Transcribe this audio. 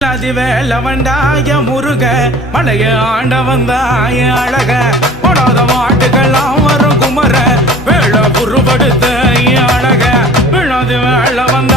வேல வந்தாய முருக மலைய ஆண்ட வந்தாய அழக போடாத மாட்டுக்கெல்லாம் வரும் குமர வேள புருபடுத்த அழக விழாது வேல வந்த